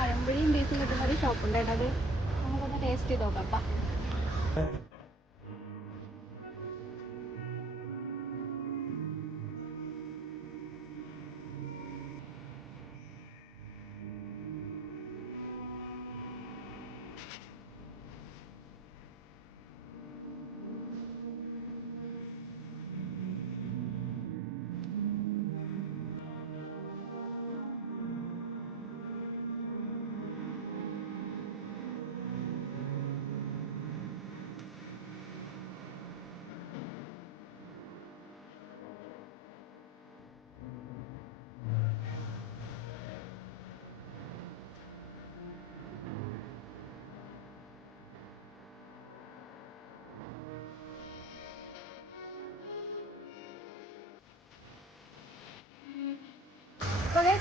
പഴംപൊരിയും ബീഫും കിട്ടുന്ന ഒരു ഷോപ്പുണ്ട് കേട്ടോ. അത് നമുക്കൊന്ന് ടേസ്റ്റ് ചെയ്ത് നോക്കാം. അപ്പം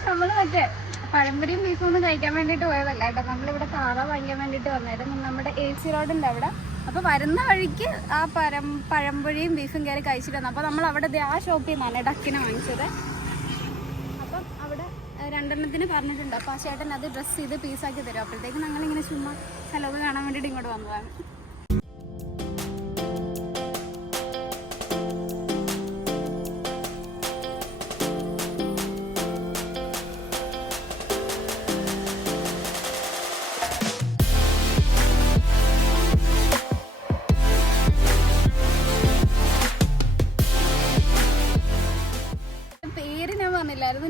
നമ്മൾ മറ്റേ പഴംപൊരിയും ബീഫും ഒന്നും കഴിക്കാൻ വേണ്ടിയിട്ട് പോയതല്ല കേട്ടോ. നമ്മളിവിടെ താറാവ് വാങ്ങിക്കാൻ വേണ്ടിയിട്ട് വന്നായിരുന്നു നമ്മുടെ AC റോഡിൻ്റെ അവിടെ. അപ്പോൾ വരുന്ന വഴിക്ക് ആ പഴംപൊരിയും ബീഫും കയറി കഴിച്ചിട്ട് വന്നു. അപ്പോൾ നമ്മൾ അവിടെ ആ ഷോപ്പിൽ നിന്നാണ് ഡക്കിനെ വാങ്ങിച്ചത്. അപ്പം അവിടെ 2 പറഞ്ഞിട്ടുണ്ട്. അപ്പോൾ ആ ചേട്ടൻ അത് ഡ്രസ്സ് ചെയ്ത് പീസാക്കി തരും. അപ്പോഴത്തേക്ക് ഞങ്ങളിങ്ങനെ ചുമ്മാ സ്ഥലമൊക്കെ കാണാൻ വേണ്ടിയിട്ട് ഇങ്ങോട്ട് വന്നതാണ്.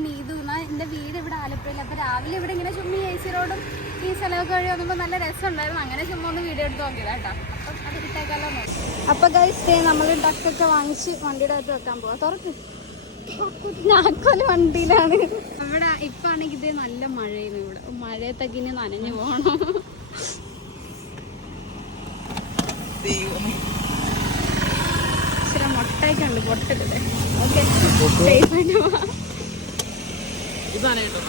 നീതു എൻ്റെ വീട് ഇവിടെ ആലപ്പുഴയിൽ. അപ്പോൾ രാവിലെ ഇവിടെ ഇങ്ങനെ ചുമ്മാ AC റോഡും ഈ സ്ഥലമൊക്കെ വഴി വന്നപ്പോൾ നല്ല രസമുണ്ടായിരുന്നു. അങ്ങനെ ചുമ്മാ ഒന്ന് വീഡിയോ എടുത്ത് നോക്കിയതാ കേട്ടോ. അപ്പം അത് കിട്ടേക്കാലോ നോക്കി. അപ്പോൾ ഗൈസ് നമ്മൾ ഡക്കൊക്കെ വാങ്ങിച്ച് വണ്ടിയുടെ അകത്ത് വെക്കാൻ പോവാം. തുറക്ക് ഞാക്കൊരു വണ്ടിയിലാണ്. ഇവിടെ ഇപ്പം ആണെങ്കിൽ ഇതേ നല്ല മഴയാണ്. ഇവിടെ മഴയത്തൊക്കെ ഇനി നനഞ്ഞു പോകണം. ഇച്ചിരി മുട്ടയൊക്കെ ഉണ്ട്. പൊട്ടില്ലേ? ഓക്കെ, ഇതാണ് കേട്ടോ.